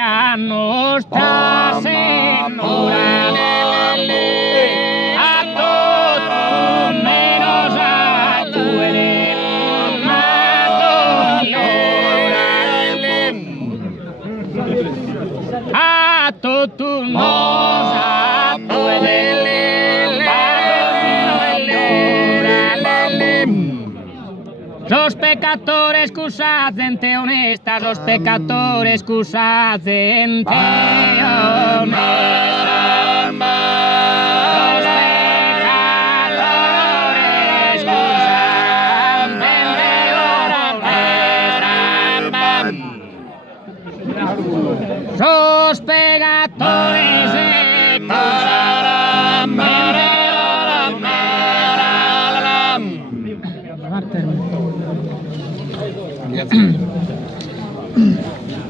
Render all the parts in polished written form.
a Nostra Señora, a todos menos a tu a todos nos a tu los pecadores scusate, gente onesta, los pecadores scusate, gente onesta. Los pecadores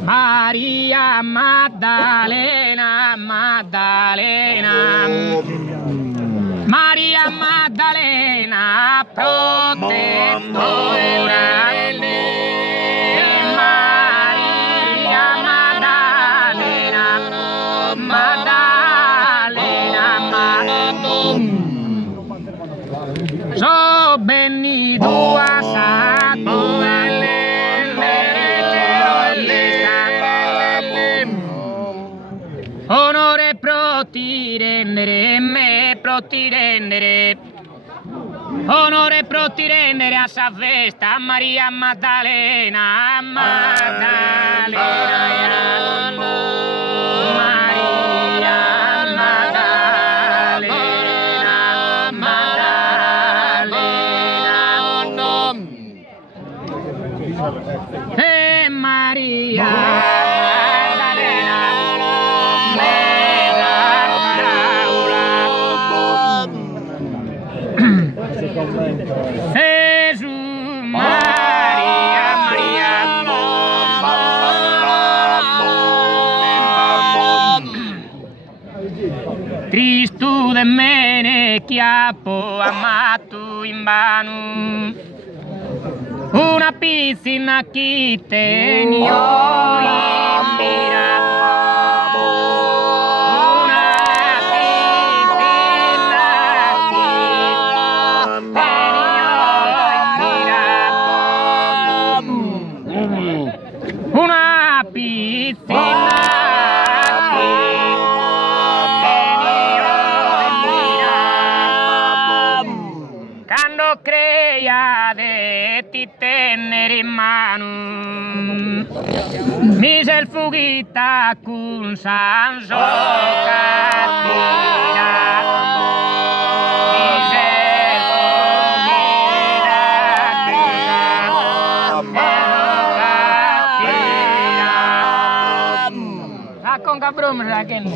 Maria Maddalena, Maddalena, Maria Maddalena, protettora. Maria Maddalena, Maddalena, so venido a onore protirendere me, protirendere. Onore protirendere a sa festa Maria Maddalena, Maddalena, Maria Maddalena, Maddalena, e Maria. Gesù Maria, Maria, Cristo de mene chiappo amato in vano, una piscina che tenio in mira. Una piscina quando creia de ti tenere in mano mi sel fughita con sanso cattiva. Con cabrón, ¿verdad que no?